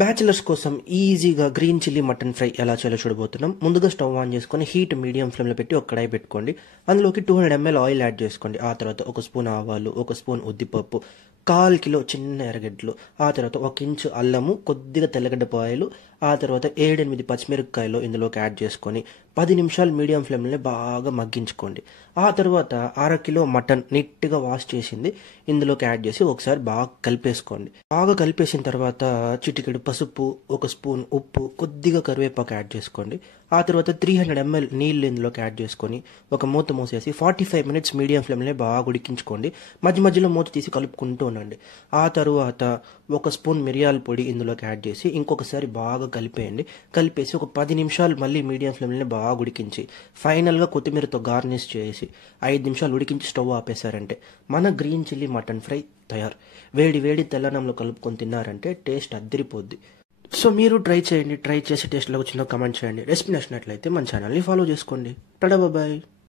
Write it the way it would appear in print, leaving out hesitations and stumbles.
Bachelors కోసం ఈజీగా green chilli mutton fry ఎలా చేయాలో చూడబోతున్నాం. ముందుగా స్టవ్ ఆన్ చేసుకొని హీట్ మీడియం ఫ్లేమ్లో పెట్టి ఒక కడాయి పెట్టుకోండి. అందులోకి 200 ml ఆయిల్ యాడ్ చేసుకోండి. ఆ తర్వాత 1 స్పూన్ ఆవాలు, 1 స్పూన్ ఉద్దిపప్పు, 1/4 కిలో చిన్న ఎర్రగడ్డలు, ఆ తర్వాత 1 ఇంచు అల్లము, కొద్దిగా తెల్లగడ్డ పాయలు, ఆ తర్వాత 7-8 పచ్చిమిరపకాయలు ఇందులోకి యాడ్ చేసుకొని 10 నిమిషాలు మీడియం ఫ్లేమ్లో బాగా మగ్గించుకోండి. ఆ తర్వాత 1/2 కిలో మటన్ నీట్గా వాష్ చేసింది ఇందులోకి యాడ్ చేసి ఒకసారి బాగా కలిపేసుకోండి. బాగా కలిపేసిన తర్వాత చిటికెడు పసుపు, 1 స్పూన్ ఉప్పు, కొద్దిగా కరివేపాకు యాడ్ చేసుకోండి. ఆ తర్వాత 300 ml నీళ్ళు ఇందులోకి యాడ్ చేసుకొని ఒక మూత మూసేసి 45 మినిట్స్ మీడియం ఫ్లేమ్లో బాగా ఉడికించుకోండి. మధ్య మధ్యలో మూత తీసి కలుపుకుంటూ ఉండండి. ఆ తర్వాత 1 స్పూన్ మిరియాల పొడి ఇందులోకి యాడ్ చేసి ఇంకొకసారి బాగా కలిపేయండి. కలిపేసి ఒక 10 నిమిషాలు మళ్ళీ మీడియం ఫ్లేమ్లో బాగా ఉడికించి ఫైనల్గా కొత్తిమీరతో గార్నిష్ చేసి 5 నిమిషాలు ఉడికించి స్టవ్ ఆపేశారంటే మన గ్రీన్ చిల్లీ మటన్ ఫ్రై తయారు. వేడి వేడి తెల్లనంలో కలుపుకొని తిన్నారంటే టేస్ట్ అద్దరిపోద్ది. సో మీరు ట్రై చేయండి. ట్రై చేసి టేస్ట్లోకి వచ్చిందో కమెంట్ చేయండి. రెసిపీ నచ్చినట్లయితే మన ఛానల్ని ఫాలో చేసుకోండి. Tada bye.